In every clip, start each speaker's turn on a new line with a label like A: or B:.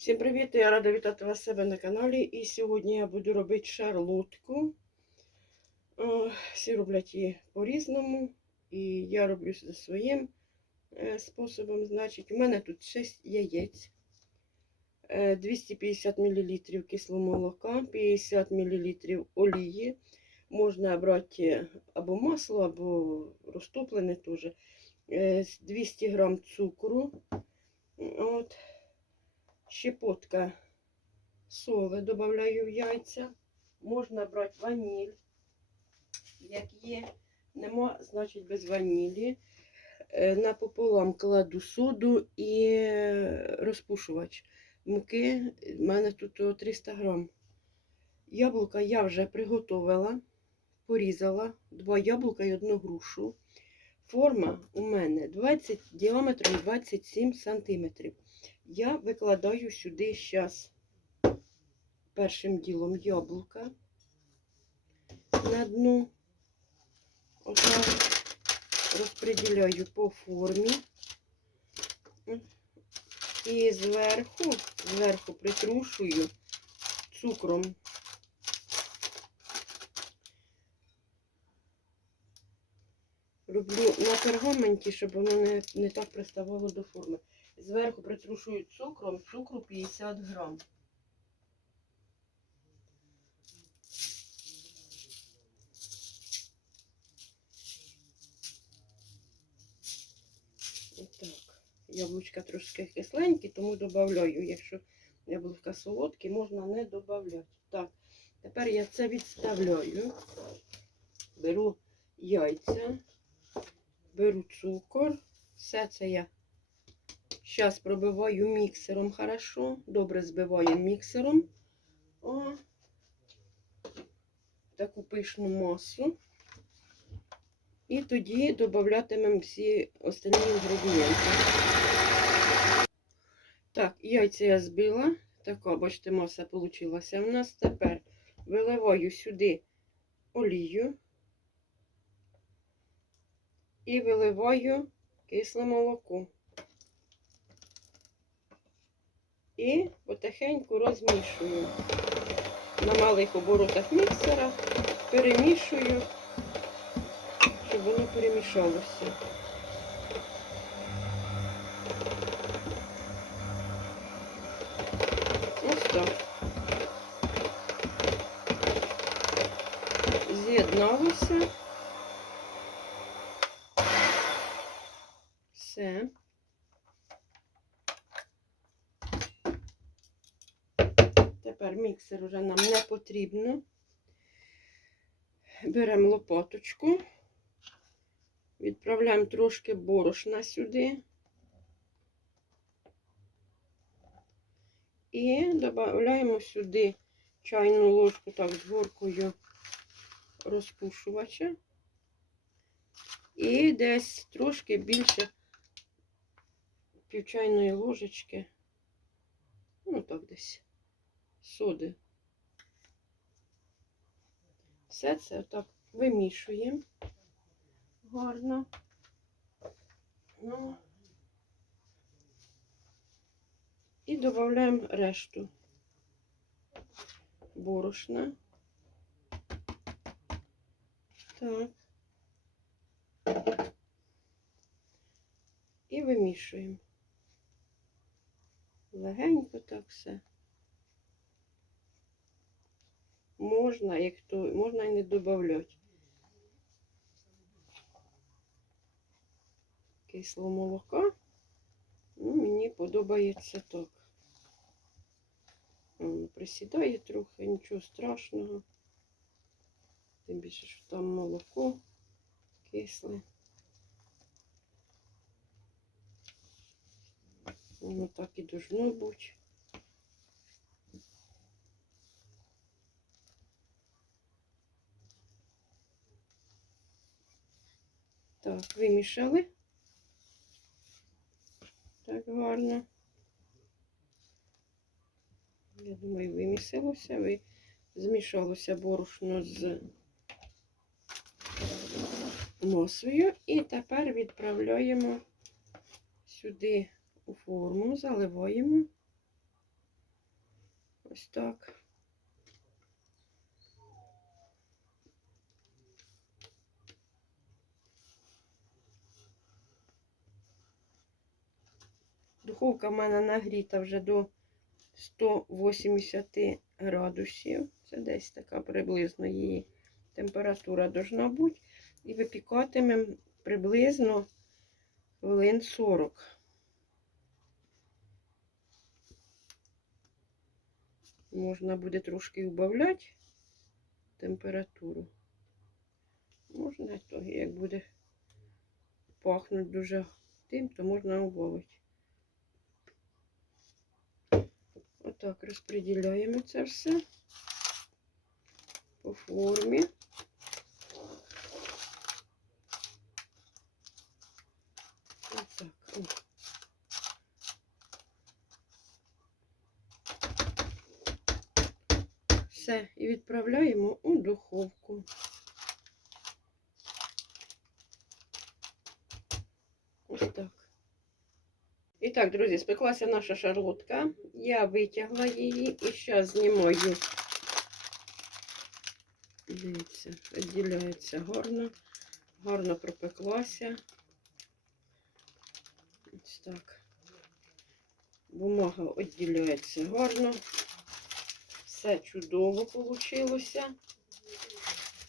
A: Всім привіт! Я рада вітати вас себе на каналі. І сьогодні я буду робити шарлотку. Е, Всі роблять її по-різному. І я роблю за своїм е, способом. Значить, у мене тут 6 яєць, е, 250 мл кислого молока, 50 мл олії. Можна брати або масло, або розтоплене теж. Е, 200 г цукру. От щепотка соли додаю в яйця. Можна брати ваніль, як є. Нема, значить без ванілі. Е, Напополам кладу соду і е, розпушувач. Муки в мене тут 300 грам. Яблука я вже приготувала, порізала два яблука і одну грушу. Форма у мене 20 діаметром 27 сантиметрів. Я викладаю сюди зараз першим ділом яблука на дно. Отак розподіляю по формі. І зверху, зверху притрушую цукром. Роблю на пергаменті, щоб воно не, не так приставало до форми. Зверху притрушую цукром, цукру 50 грам. Отак. Яблучка трошки кисленькі, тому додаю. Якщо яблука солодкі, можна не додати. Так, тепер я це відставляю. Беру яйця, беру цукор. Все це я Зараз пробиваю міксером хорошо. Добре збиваю міксером. О, таку пишну масу. І тоді додатимемо всі останні інгредієнти. Так, яйця я збила. Така, бачите, маса вийшла у нас. Тепер виливаю сюди олію і виливаю кисле молоко. І потихеньку розмішую. На малих оборотах міксера перемішую, щоб воно перемішалося. Ось так. З'єдналося. Все. Тепер міксер вже нам не потрібно. Беремо лопаточку, відправляємо трошки борошна сюди і додаємо сюди чайну ложку так з горкою розпушувача. І десь трошки більше півчайної ложечки. Ну так десь соди. Все це отак вимішуємо гарно. Ну, і додаємо решту борошна. Так. І вимішуємо. Легенько так все. Можна, як то можна і не додати. Кисло молока. Ну, мені подобається так. Присідає трохи, нічого страшного. Тим більше, що там молоко кисле. Воно так і должно бути. Так, вимішали. Так гарно. Я думаю, вимісилося, ви змішалося борошно з масою. І тепер відправляємо сюди у форму, заливаємо Ось так. Духовка в мене нагріта вже до 180 градусів. Це десь така приблизно її температура должна бути. І випікатимемо приблизно хвилин 40. Можна буде трошки убавляти температуру. Можна то, як буде пахнути дуже тим, то можна убавити. Отак розподіляємо це все по формі. Отак. О. Все, і відправляємо у духовку. Ось так. І так, друзі, спеклася наша шарлотка. Я витягла її і зараз знімаю. Дивіться, відділяється гарно, гарно пропеклася. Ось так. Бумага відділяється гарно. Все чудово вийшло.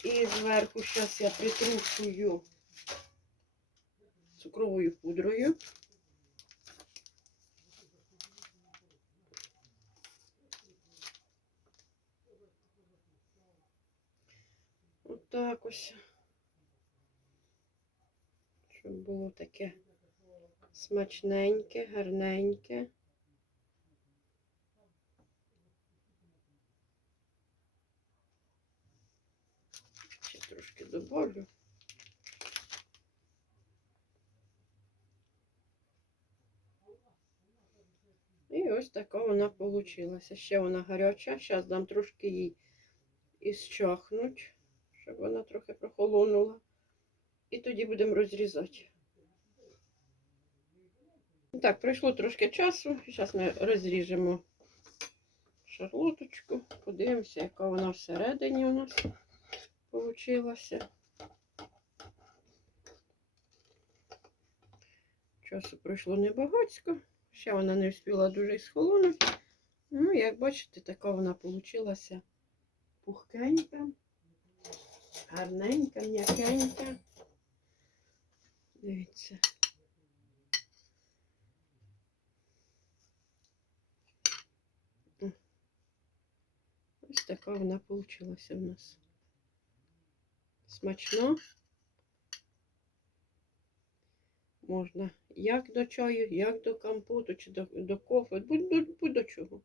A: І зверху зараз я притрушую цукровою пудрою. Отак ось. Щоб було таке смачненьке, гарненьке. Ще трошки добавлю. І ось така вона получилася. Ще вона гаряча. Зараз дам трошки їй ісчахнуть, щоб вона трохи прохолонула. І тоді будемо розрізати. Так, пройшло трошки часу. Зараз ми розріжемо шарлоточку. Подивимося, яка вона всередині у нас получилася. Часу пройшло небагацько. Ще вона не встигла дуже схолонути. Ну, як бачите, така вона получилася пухкенька, гарненька, м'якенька. Дивіться. Ось така вона получилася в нас. Смачно. Можна як до чаю, як до компоту, чи до, до кофе, будь, будь, будь до чого.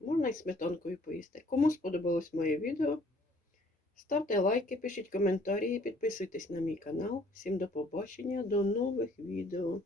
A: Можна і сметанкою поїсти. Кому сподобалось моє відео, ставте лайки, пишіть коментарі, підписуйтесь на мій канал. Всім до побачення, до нових відео.